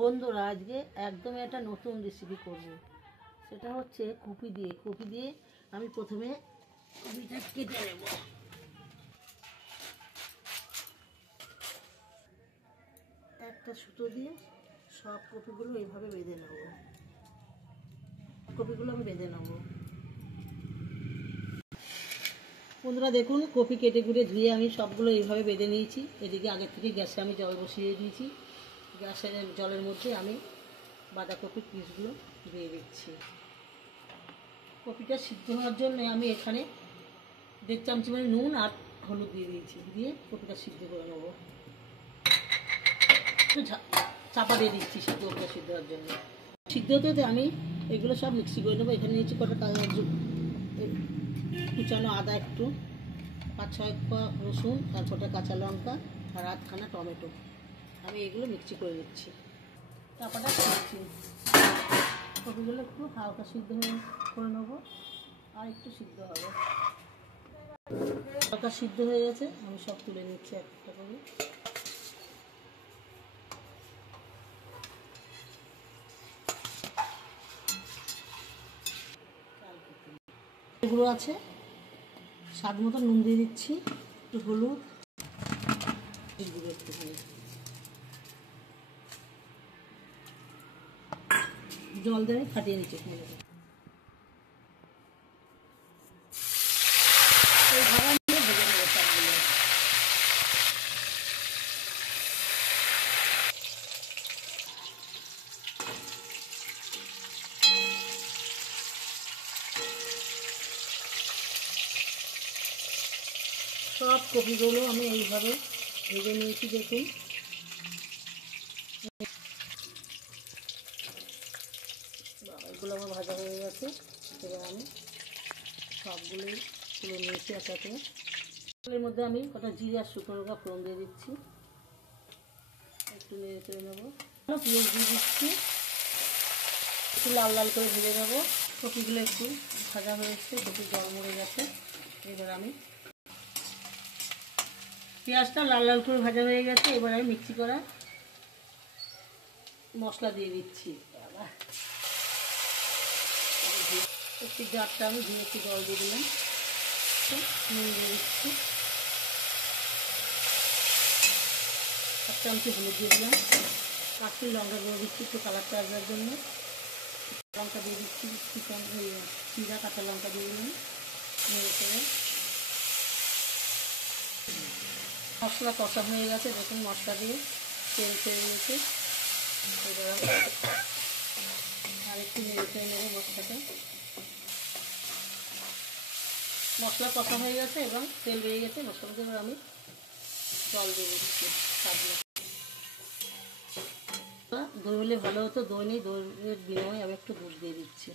বন্ধুরা আজকে একদম একটা নতুন রেসিপি করব। সেটা হচ্ছে কপি দিয়ে আমি প্রথমে কপিটা কেটে নেব। একটা সুতো দিয়ে সব কপিগুলো এইভাবে বেঁধে নেব। কপিগুলো আমি বেঁধে নেব। বন্ধুরা দেখুন, কপি কেটে কুটে ধুয়ে আমি সবগুলো এইভাবে বেঁধে নিয়েছি। এদিকে আগের থেকে গ্যাসে আমি জল বসিয়ে দিয়েছি। গ্যাসের জলের মধ্যে আমি বাঁধাকপির পিসগুলো দিয়ে দিচ্ছি। কপিটা সিদ্ধ হওয়ার জন্য আমি এখানে 1.5 চামচি মানে নুন আর হলুদ দিয়ে দিয়েছি। দিয়ে কপিটা সিদ্ধ করে নেব। একটু চাপা দিয়ে দিচ্ছি কপিটা সিদ্ধ হওয়ার জন্য। সিদ্ধ হতে আমি এগুলো সব মিক্সি করে নেবো। এখানে নিয়েছি কটা কুচানো আদা, একটু 5-6 কোয়া রসুন, তারপরে কাঁচা লঙ্কা আর আধখানা টমেটো। আমি এগুলো মিক্সি করে দিচ্ছি। চাপাটা দিচ্ছি। কপিগুলো একটু হালকা সিদ্ধ করে নেবো, আর একটু সিদ্ধ হবে। হালকা সিদ্ধ হয়ে গেছে, আমি সব তুলে নিচ্ছি একটা করে। এগুলো আছে, স্বাদ মতো নুন দিয়ে দিচ্ছি, একটু হলুদ, এগুলো একটুখানি জল দিয়ে ফাটিয়ে নিচ্ছি। সব কপিগুলো আমি এইভাবে ভেজে নিয়েছি। দেখুন, এগুলো আমার ভাজা হয়ে গেছে। এবার আমি সবগুলোই তুলে নিয়েছি একসাথে। এর মধ্যে আমি কটা জিরা আর শুকনো লঙ্কা ফোড়ন দিয়ে দিচ্ছি। একটু নেড়ে চেড়ে নেবো। পেঁয়াজ দিয়ে দিচ্ছি, একটু লাল লাল করে ভেজে নেবো। কপিগুলো একটু ভাজা হয়েছে, একটু জল মরে গেছে। এবার আমি পেঁয়াজটা লাল লাল করে ভাজা হয়ে গেছে। এবার আমি মিক্সি করা মশলা দিয়ে দিচ্ছি। একটু জারটা আমি ধুয়ে একটু জল দিয়ে দিলাম, নুন দিয়ে দিচ্ছি, 1 চামচি হলুদ দিয়ে দিলাম, কাশ্মীরি লঙ্কা দিয়ে দিচ্ছি একটু কালারটা আসবার জন্য। লঙ্কা দিয়ে দিচ্ছি, চিরা কাঁচা লঙ্কা দিয়ে দিলাম। নেড়ে করে মশলা কষা হয়ে গেছে। দেখুন, মশলা দিয়ে তেল ছেড়ে গেছে। এবার আর একটু নেড়ে চেড়ে নেবো মশলাটা। মশলা কষা হয়ে গেছে এবং তেল বেরিয়ে গেছে মশলার মধ্যে। এবার আমি জল দিয়ে দিচ্ছি। দই হলে ভালো হতো, দই নেই, দইয়ের বিনিময়ে আমি একটু দুধ দিয়ে দিচ্ছি।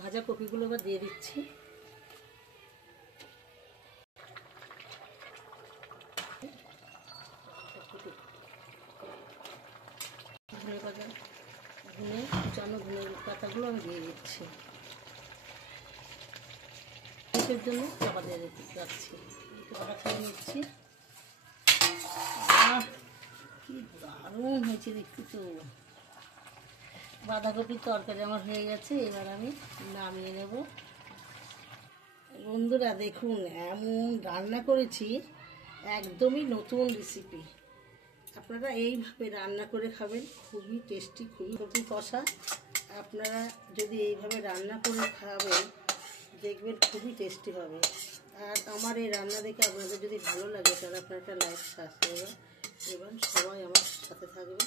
ভাজা কপিগুলো এবার দিয়ে দিচ্ছি। ধনে কুচানো ধনে পাতাগুলো আমি দিয়ে দিচ্ছি। এর জন্য চাপা দিয়ে রাখছি। চাপা খেয়ে নিচ্ছি। কি দারুণ হয়েছে দেখছি তো। বাঁধাকপির তরকারি আমার হয়ে গেছে। এবার আমি নামিয়ে নেব। বন্ধুরা দেখুন, এমন রান্না করেছি, একদমই নতুন রেসিপি। আপনারা এইভাবে রান্না করে খাবেন, খুবই টেস্টি, খুবই কষা। আপনারা যদি এইভাবে রান্না করে খাবেন, দেখবেন খুবই টেস্টি হবে। আর আমার এই রান্না দেখে আপনাদের যদি ভালো লাগে, তাহলে আপনারা একটা লাইক, সাবস্ক্রাইব এবং সবাই আমার সাথে থাকবেন।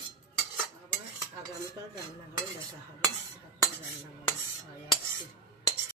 আবার আগামীকাল রান্নাঘরে দেখা হবে। ঠাকুর রান্নাঘরে আসছে।